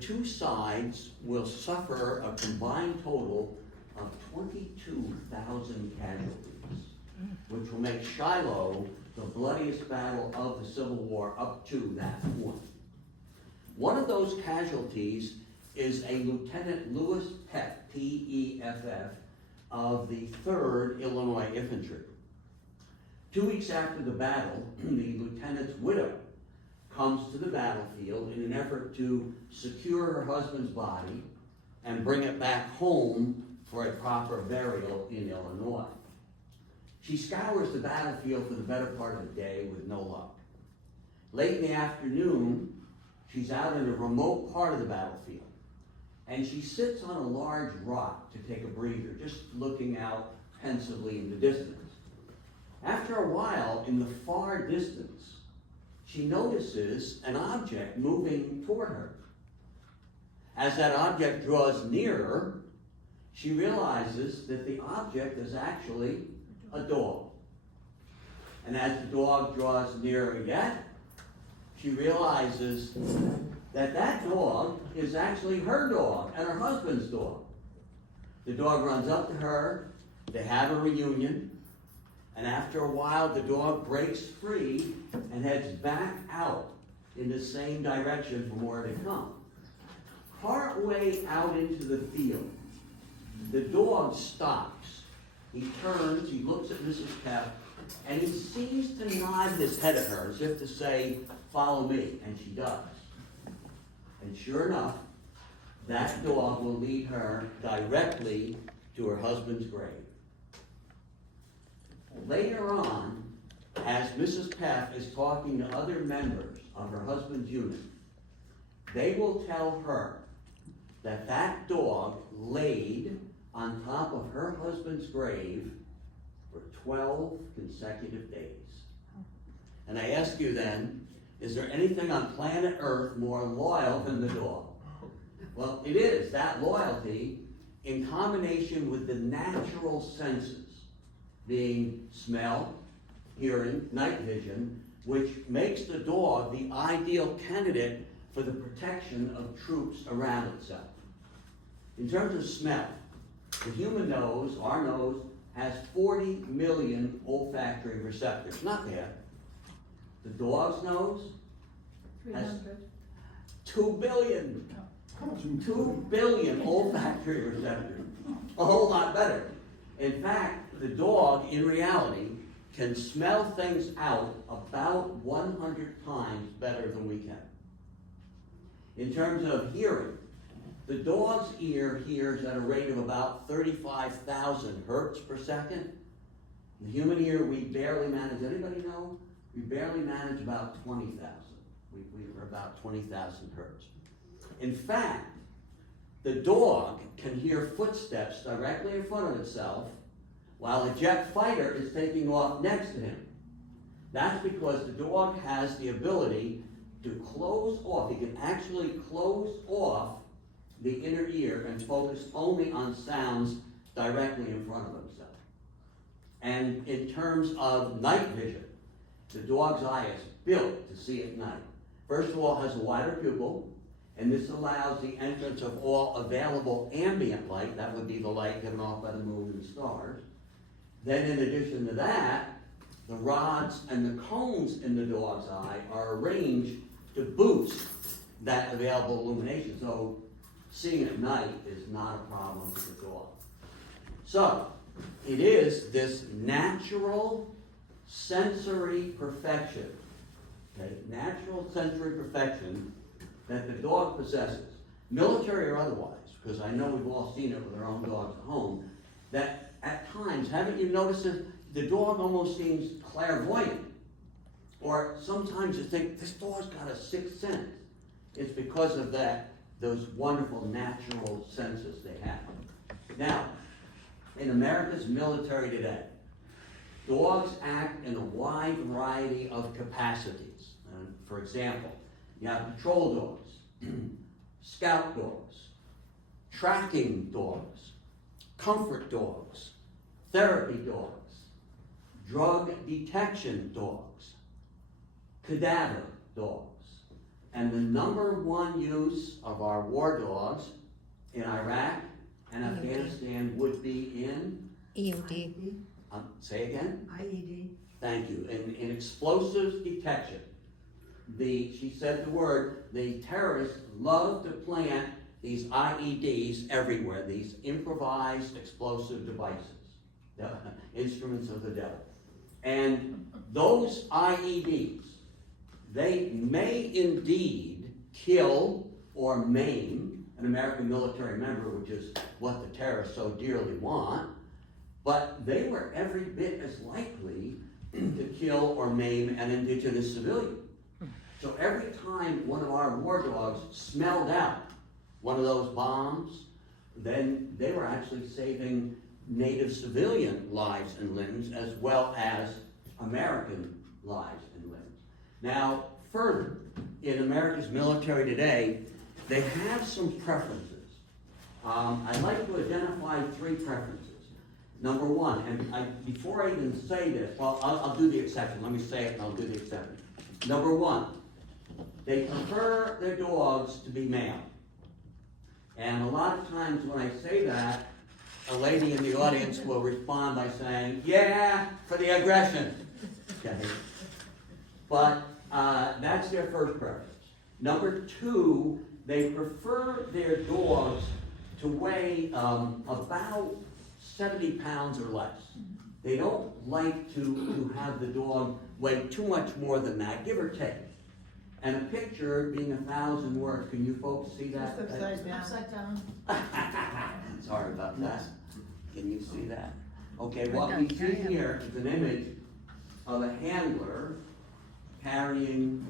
two sides will suffer a combined total of 22,000 casualties, which will make Shiloh the bloodiest battle of the Civil War up to that point. One of those casualties is a Lieutenant Lewis Peff, P-E-F-F, of the 3rd Illinois Infantry. 2 weeks after the battle, the lieutenant's widow comes to the battlefield in an effort to secure her husband's body and bring it back home for a proper burial in Illinois. She scours the battlefield for the better part of the day with no luck. Late in the afternoon, she's out in a remote part of the battlefield, and she sits on a large rock to take a breather, just looking out pensively in the distance. After a while, in the far distance, she notices an object moving toward her. As that object draws nearer, she realizes that the object is actually a dog. And as the dog draws nearer yet, she realizes that that dog is actually her dog and her husband's dog. The dog runs up to her, they have a reunion, and after a while the dog breaks free and heads back out in the same direction from where it had come. Partway out into the field, the dog stops. He turns, he looks at Mrs. Peff, and he seems to nod his head at her as if to say, "Follow me," and she does. And sure enough, that dog will lead her directly to her husband's grave. Later on, as Mrs. Peff is talking to other members of her husband's unit, they will tell her that that dog laid on top of her husband's grave for 12 consecutive days. And I ask you then, is there anything on planet Earth more loyal than the dog? Well, it is that loyalty in combination with the natural senses, being smell, hearing, night vision, which makes the dog the ideal candidate for the protection of troops around itself. In terms of smell, the human nose, our nose, has 40 million olfactory receptors. Not there. The dog's nose has 2 billion. 2 billion olfactory receptors. A whole lot better. In fact, the dog, in reality, can smell things out about 100 times better than we can. In terms of hearing, the dog's ear hears at a rate of about 35,000 hertz per second. The human ear, we barely manage, anybody know? We barely manage about 20,000. We're about 20,000 hertz. In fact, the dog can hear footsteps directly in front of itself while a jet fighter is taking off next to him. That's because the dog has the ability to close off. He can actually close off the inner ear and focus only on sounds directly in front of himself. And in terms of night vision, the dog's eye is built to see at night. First of all, it has a wider pupil, and this allows the entrance of all available ambient light. That would be the light given off by the moon and stars. Then in addition to that, the rods and the cones in the dog's eye are arranged to boost that available illumination. So seeing at night is not a problem for the dog. So it is this natural sensory perfection, okay, natural sensory perfection that the dog possesses, military or otherwise, because I know we've all seen it with our own dogs at home, that at times, haven't you noticed that the dog almost seems clairvoyant? Or sometimes you think, this dog's got a sixth sense. It's because of that, those wonderful natural senses they have. Now, in America's military today, dogs act in a wide variety of capacities. For example, you have patrol dogs, scout dogs, tracking dogs, comfort dogs, therapy dogs, drug detection dogs, cadaver dogs, And the #1 use of our war dogs in Iraq and Afghanistan would be in, EOD. say again? IED. Thank you, in explosives detection. She said the word, the terrorists love to plant these IEDs everywhere, these improvised explosive devices, the instruments of the devil. And those IEDs, they may indeed kill or maim an American military member, which is what the terrorists so dearly want, but they were every bit as likely to kill or maim an indigenous civilian. So every time one of our war dogs smelled out one of those bombs, then they were actually saving native civilian lives and limbs as well as American lives and limbs. Now, further, in America's military today, they have some preferences. I'd like to identify 3 preferences. #1, and before I even say this, well, I'll do the exception. Let me say it and I'll do the exception. #1, they prefer their dogs to be male. And a lot of times when I say that, a lady in the audience will respond by saying, yeah, for the aggression. Okay. But that's their first preference. #2, they prefer their dogs to weigh about 70 pounds or less. They don't like to have the dog weigh too much more than that, give or take. And a picture being 1,000 words, can you folks see that? Just upside down. Upside down. Sorry about that. Can you see that? Okay, what we see here is an image of a handler carrying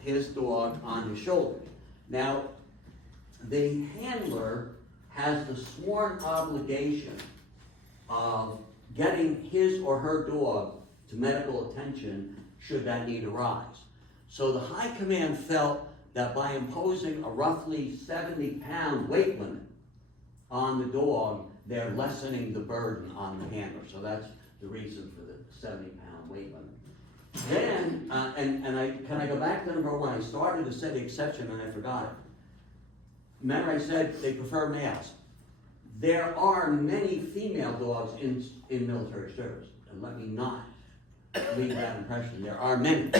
his dog on his shoulder. Now, the handler has the sworn obligation of getting his or her dog to medical attention should that need arise. So the High Command felt that by imposing a roughly 70-pound weight limit on the dog, they're lessening the burden on the handler. So that's the reason for the 70-pound weight limit. Then, can I go back to #1? I started to say the exception and I forgot it. Remember I said they prefer males. There are many female dogs in military service, and let me not leave that impression. There are many,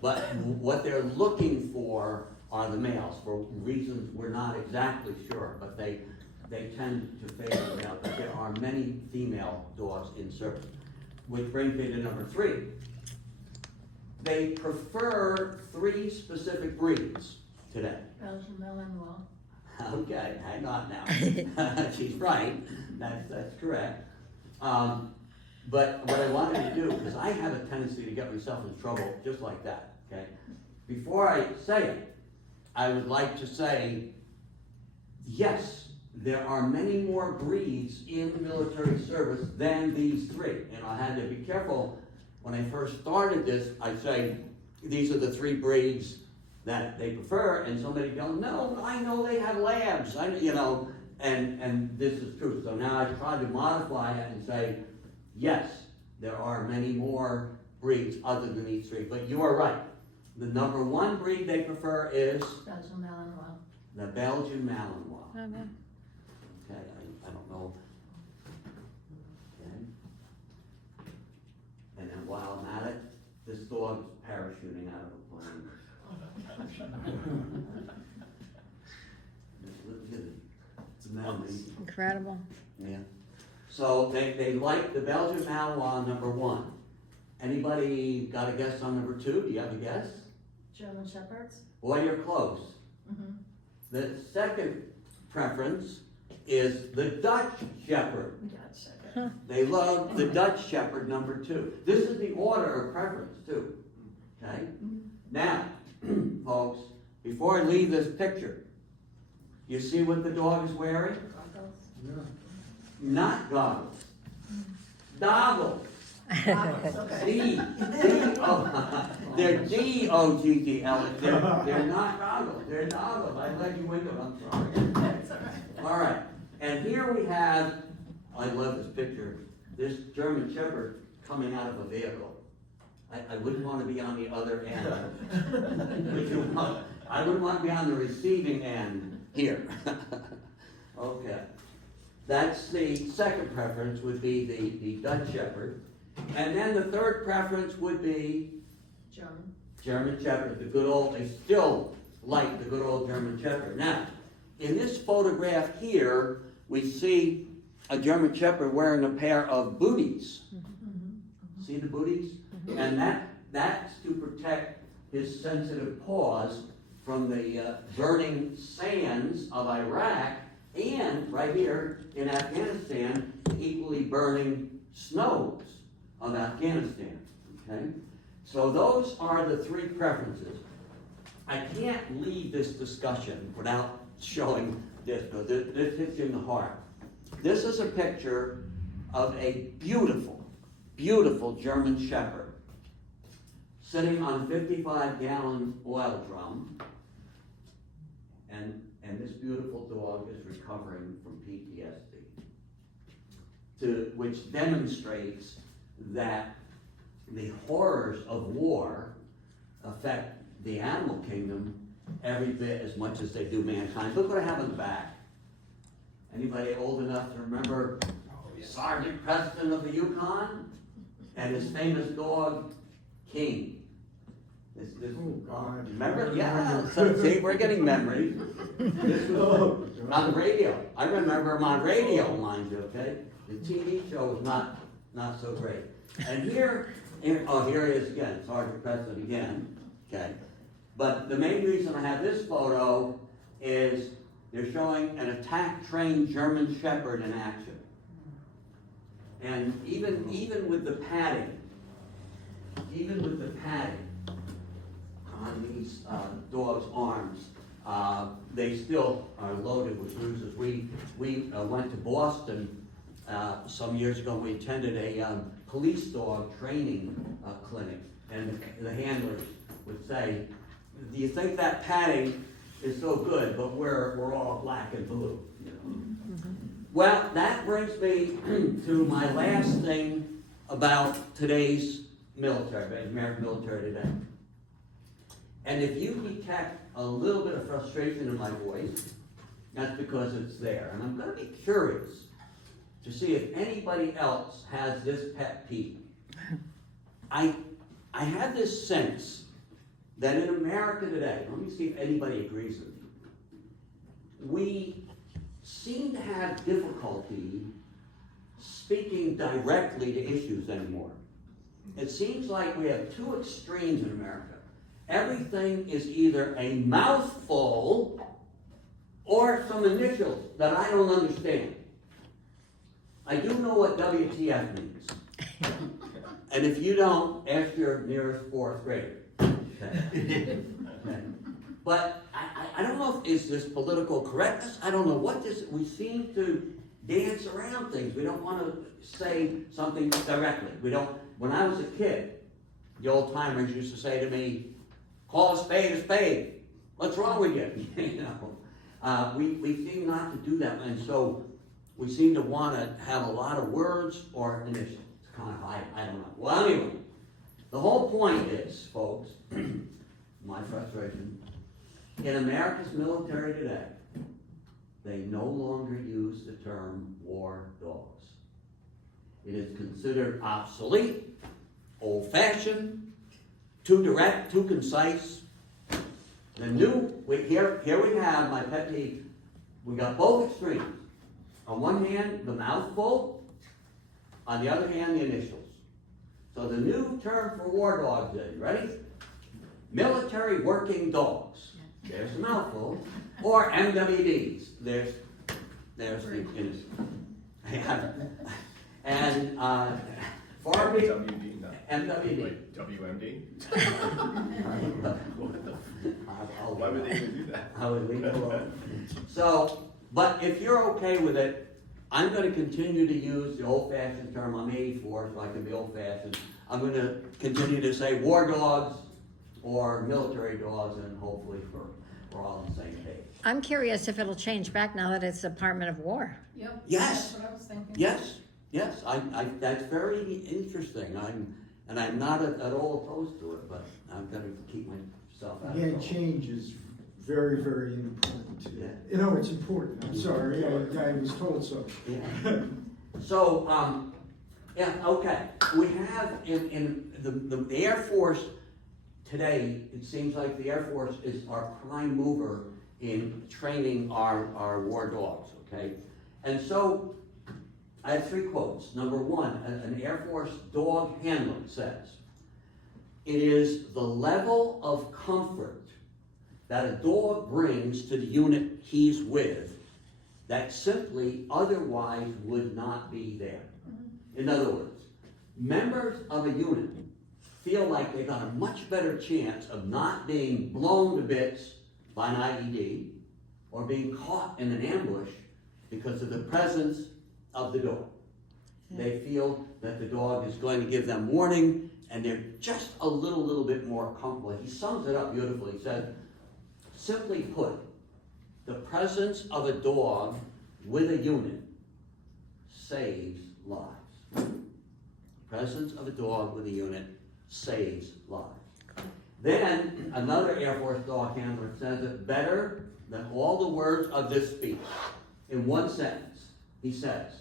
but what they're looking for are the males for reasons we're not exactly sure, but they tend to favor the male. But there are many female dogs in service, which brings me to #3. They prefer 3 specific breeds today. Belgian Malinois. Okay, hang on now. She's right, that's correct. But what I wanted to do, because I have a tendency to get myself in trouble just like that, okay? Before I say it, I would like to say, yes, there are many more breeds in military service than these 3. And I had to be careful when I first started this. I'd say, these are the 3 breeds that they prefer, and somebody goes, no, I know they have lambs, and this is true. So now I've tried to modify it and say, yes, there are many more breeds other than these 3, but you are right. The #1 breed they prefer is Belgian Malinois. the Belgian Malinois. Okay. Okay, I don't know. Okay. And then while I'm at it, this dog is parachuting out of a plane. It's amazing. Incredible. Yeah. So they like the Belgian Malinois #1. Anybody got a guess on #2? Do you have a guess? German Shepherds. Boy, you're close. Mm-hmm. The second preference is the Dutch Shepherd. Dutch Shepherd. They love the Dutch Shepherd #2. This is the order of preference too. Okay? Now, folks, before I leave this picture, you see what the dog is wearing? Goggles. Not goggles. Doggles. Goggles, okay. They're D-O-G-G-L. They're not goggles. They're doggles. I let you into them. I'm sorry. That's all right. All right. And here we have, I love this picture, this German Shepherd coming out of a vehicle. I wouldn't want to be on the other end. Would you want? I wouldn't want to be on the receiving end here. Okay. That's the second preference would be the Dutch Shepherd. And then the third preference would be German. German Shepherd, the good old, they still like the good old German Shepherd. Now, in this photograph here, we see a German Shepherd wearing a pair of booties. See the booties? And that's to protect his sensitive paws from the burning sands of Iraq and right here in Afghanistan, the equally burning snows of Afghanistan. Okay? So those are the three preferences. I can't leave this discussion without showing this, because this hits you in the heart. This is a picture of a beautiful, beautiful German Shepherd sitting on a 55-gallon oil drum, and this beautiful dog is recovering from PTSD, which demonstrates that the horrors of war affect the animal kingdom every bit as much as they do mankind. Look what I have in the back. Anybody old enough to remember Sergeant Preston of the Yukon and his famous dog, King? This remember? Yeah, so, see, we're getting memories. This was on the radio. I remember him on radio, mind you, okay? The TV show was not so great. And here he is again, Sergeant Preston again, okay? But the main reason I have this photo is they're showing an attack-trained German Shepherd in action. And even with the padding on these dogs' arms, they still are loaded with bruises. We went to Boston some years ago. We attended a police dog training clinic, and the handlers would say, "Do you think that padding is so good, but we're all black and blue?" You know? Well, that brings me to my last thing about today's military, American military today. And if you detect a little bit of frustration in my voice, that's because it's there. And I'm going to be curious to see if anybody else has this pet peeve. I have this sense that in America today, let me see if anybody agrees with me, we seem to have difficulty speaking directly to issues anymore. It seems like we have two extremes in America. Everything is either a mouthful or some initials that I don't understand. I do know what WTF means. And if you don't, ask your nearest fourth grader. Okay. But I don't know if is this political correctness. I don't know what this, we seem to dance around things. We don't want to say something directly. When I was a kid, the old timers used to say to me, "Call a spade a spade. What's wrong with you?" You know, we seem not to do that, and so we seem to want to have a lot of words or initials. It's kind of I don't know. Well, anyway, the whole point is, folks, my frustration in America's military today, they no longer use the term war dogs. It is considered obsolete, old-fashioned, too direct, too concise. The new, here we have my pet peeve. We got both extremes. On one hand, the mouthful. On the other hand, the initials. So the new term for war dogs is, ready? Military working dogs. There's the mouthful. Or MWDs. There's the initials. And far be WD, no. MWD. Like WMD? Why Why would they even do that? I would leave it alone. So, but if you're okay with it, I'm going to continue to use the old-fashioned term. I'm 84, so I can be old-fashioned. I'm going to continue to say war dogs or military dogs, and hopefully we're all on the same page. I'm curious if it'll change back now that it's Department of War. Yep. Yes. That's what I was thinking. Yes, that's very interesting. I'm not at all opposed to it, but I'm going to keep myself out of Again, trouble. change is very, very important. Yeah. You know, it's important, I'm sorry, I was told so. Yeah. So, yeah, okay, we have in the Air Force today, it seems like the Air Force is our prime mover in training our war dogs, okay? And so, I have 3 quotes. Number 1, an Air Force dog handler says, "It is the level of comfort that a dog brings to the unit he's with that simply otherwise would not be there." In other words, members of a unit feel like they got a much better chance of not being blown to bits by an IED or being caught in an ambush because of the presence of the dog. They feel that the dog is going to give them warning, and they're just a little bit more comfortable. He sums it up beautifully. He said, simply put, the presence of a dog with a unit saves lives. Presence of a dog with a unit saves lives. Then another Air Force dog handler says it better than all the words of this speech. In one sentence, he says,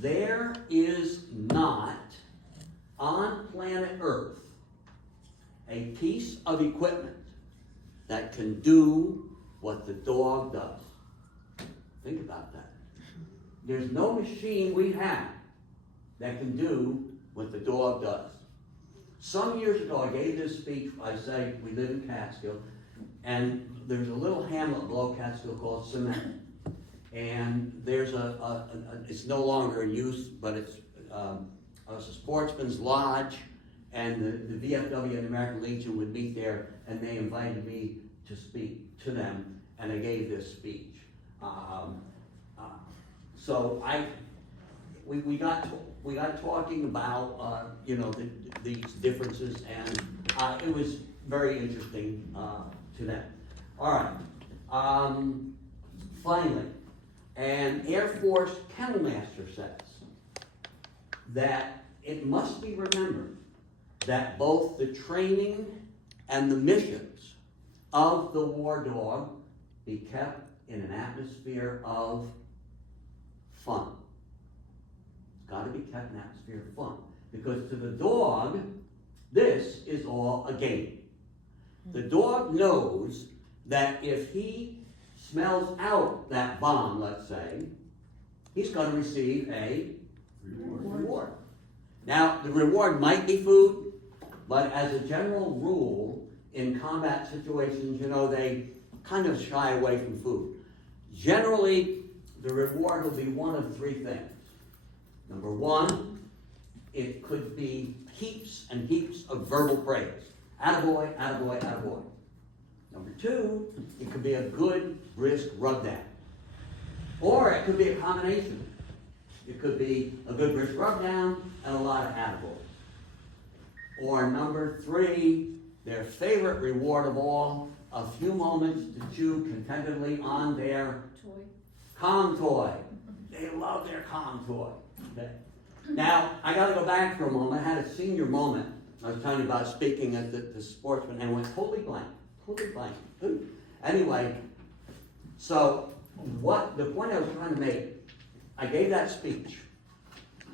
"There is not on planet Earth a piece of equipment that can do what the dog does." Think about that. There's no machine we have that can do what the dog does. Some years ago, I gave this speech. I say we live in Catskill, and there's a little hamlet below Catskill called Cement. And there's it's no longer in use, but it's a sportsman's lodge, and the VFW and the American Legion would meet there, and they invited me to speak to them, and I gave this speech. So we got talking about these differences, and it was very interesting to them. All right. Finally, an Air Force kennel master says that it must be remembered that both the training and the missions of the war dog be kept in an atmosphere of fun. It's got to be kept in an atmosphere of fun. Because to the dog, this is all a game. The dog knows that if he smells out that bomb, let's say, he's going to receive a reward. Now, the reward might be food, but as a general rule, in combat situations, they kind of shy away from food. Generally, the reward will be one of 3 things. Number 1, it could be heaps and heaps of verbal praise. Attaboy, attaboy, attaboy. Number 2, it could be a good, brisk rub down. Or it could be a combination. It could be a good, brisk rub down and a lot of attaboys. Or number 3, their favorite reward of all, a few moments to chew contentedly on their Kong toy. They love their Kong toy. Okay. Now, I got to go back for a moment. I had a senior moment. I was telling you about speaking at the Sportsman, and went totally blank. Ooh. Anyway, so the point I was trying to make, I gave that speech.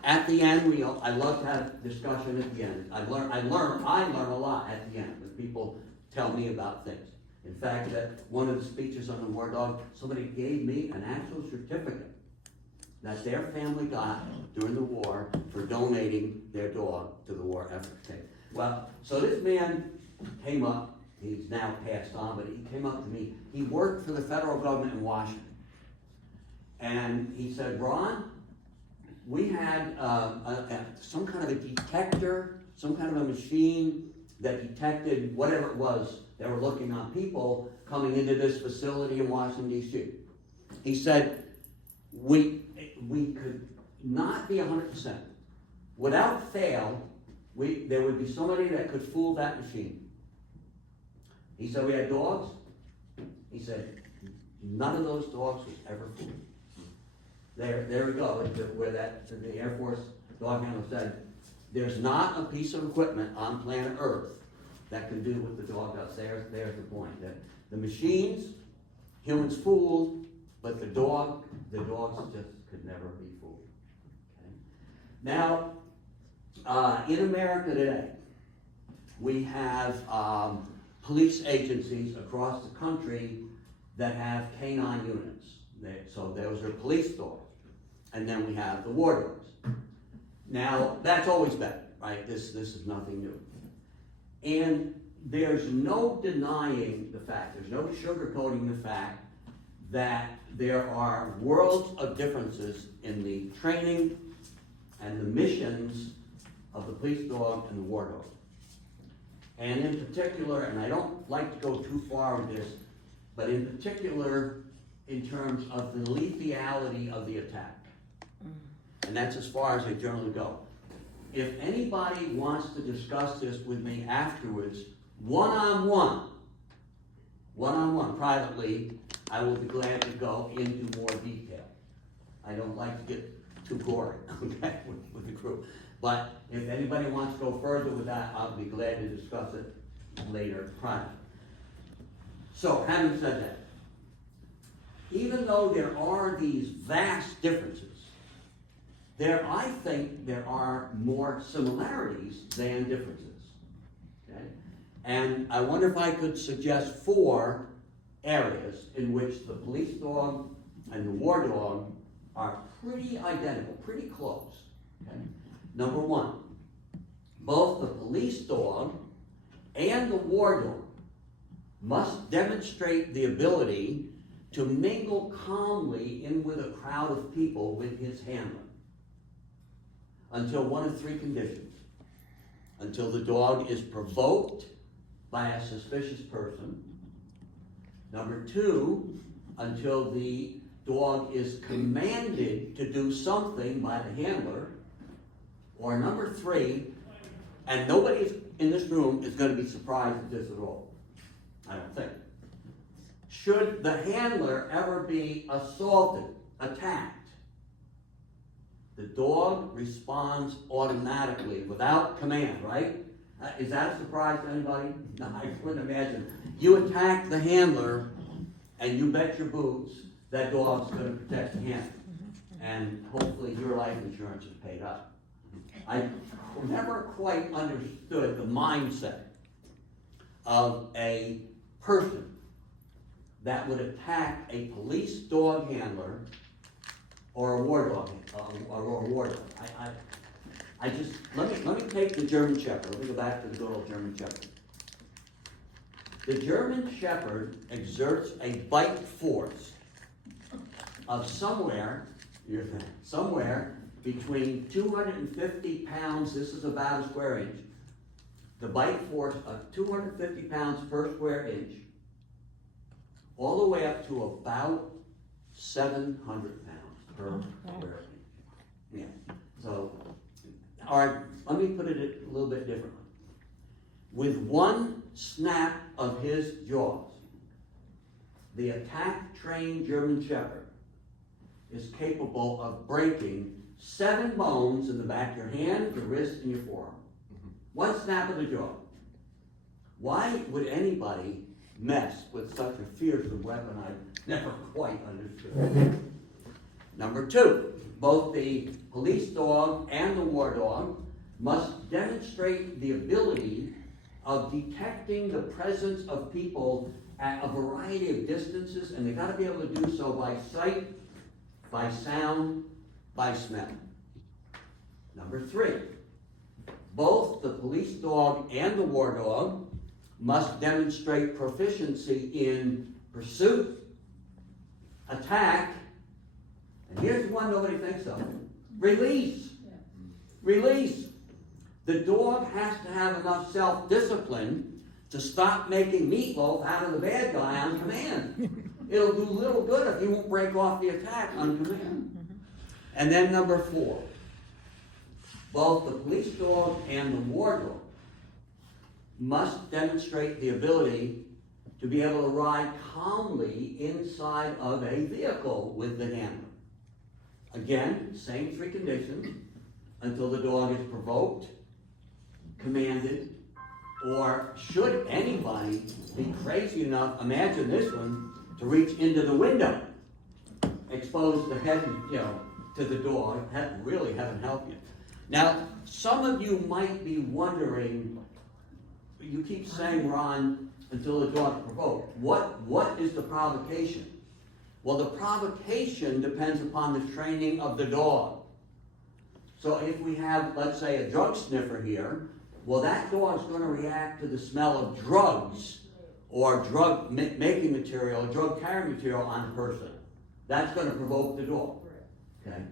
At the end, I love to have discussion at the end. I learn a lot at the end when people tell me about things. In fact, that one of the speeches on the war dog, somebody gave me an actual certificate that their family got during the war for donating their dog to the war effort. Okay. Well, so this man came up. He's now passed on, but he came up to me. He worked for the federal government in Washington. And he said, "Ron, we had some kind of a detector, some kind of a machine that detected whatever it was they were looking on people coming into this facility in Washington, D.C. He said, we could not be 100%. Without fail, there would be somebody that could fool that machine." He said, "We had dogs." He said, "None of those dogs was ever fooled." There we go, where the Air Force dog handler said, there's not a piece of equipment on planet Earth that can do what the dog does. There's the point. The machines, humans fooled, but the dogs just could never be fooled. Okay? Now, in America today, we have police agencies across the country that have canine units. So those are police dogs. And then we have the war dogs. Now, that's always been, right? This is nothing new. And there's no denying the fact, there's no sugarcoating the fact that there are worlds of differences in the training and the missions of the police dog and the war dog. And in particular, and I don't like to go too far with this, but in particular, in terms of the lethality of the attack. And that's as far as I generally go. If anybody wants to discuss this with me afterwards, one-on-one, privately, I will be glad to go into more detail. I don't like to get too gory, okay, with the group. But if anybody wants to go further with that, I'll be glad to discuss it later privately. So, having said that, even though there are these vast differences, I think there are more similarities than differences. Okay? And I wonder if I could suggest 4 areas in which the police dog and the war dog are pretty identical, pretty close. Okay? Number 1, both the police dog and the war dog must demonstrate the ability to mingle calmly in with a crowd of people with his handler until one of 3 conditions. Until the dog is provoked by a suspicious person. Number 2, until the dog is commanded to do something by the handler. Or number 3, and nobody in this room is going to be surprised at this at all, I don't think. Should the handler ever be assaulted, attacked, the dog responds automatically without command, right? Is that a surprise to anybody? No, I couldn't imagine. You attack the handler, and you bet your boots that dog's going to protect the handler. And hopefully your life insurance is paid up. I never quite understood the mindset of a person that would attack a police dog handler or a war dog, I just, let me take the German Shepherd. Let me go back to the good old German Shepherd. The German Shepherd exerts a bite force of somewhere between 250 pounds, this is about a square inch, the bite force of 250 pounds per square inch, all the way up to about 700 pounds per square inch. Yeah. So, all right, let me put it a little bit differently. With one snap of his jaws, the attack-trained German Shepherd is capable of breaking 7 bones in the back of your hand, your wrist, and your forearm. One snap of the jaw. Why would anybody mess with such a fearsome weapon? I've never quite understood. Number 2, both the police dog and the war dog must demonstrate the ability of detecting the presence of people at a variety of distances, and they got to be able to do so by sight, by sound, by smell. Number 3, both the police dog and the war dog must demonstrate proficiency in pursuit, attack, and here's one nobody thinks of, release. Release. The dog has to have enough self-discipline to stop making meatloaf out of the bad guy on command. It'll do little good if he won't break off the attack on command. And then number 4, both the police dog and the war dog must demonstrate the ability to be able to ride calmly inside of a vehicle with the handler. Again, same 3 conditions, until the dog is provoked, commanded, Or should anybody be crazy enough, imagine this one, to reach into the window, expose the head, to the door, really heaven help you. Now, some of you might be wondering, you keep saying, Ron, until the dog provoked. What is the provocation? Well, the provocation depends upon the training of the dog. So if we have, let's say, a drug sniffer here, well, that dog's going to react to the smell of drugs or drug making material, drug carrying material on a person. That's going to provoke the dog. Okay.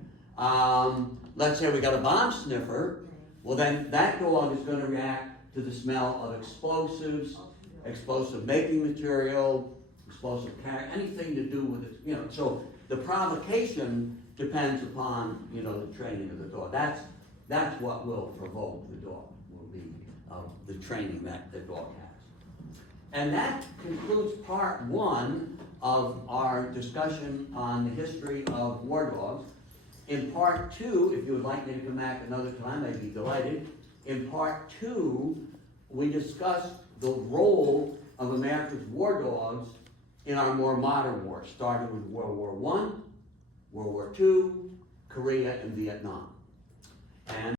Let's say we got a bomb sniffer. Well, then that dog is going to react to the smell of explosives, explosive making material, explosive carry, anything to do with it. So the provocation depends upon the training of the dog. That's what will provoke the dog. Will be the training that the dog has. And that concludes part one of our discussion on the history of war dogs. In part two, if you would like me to come back another time, I'd be delighted. In part two, we discussed the role of America's war dogs in our more modern wars, starting with World War I, World War II, Korea, and Vietnam. And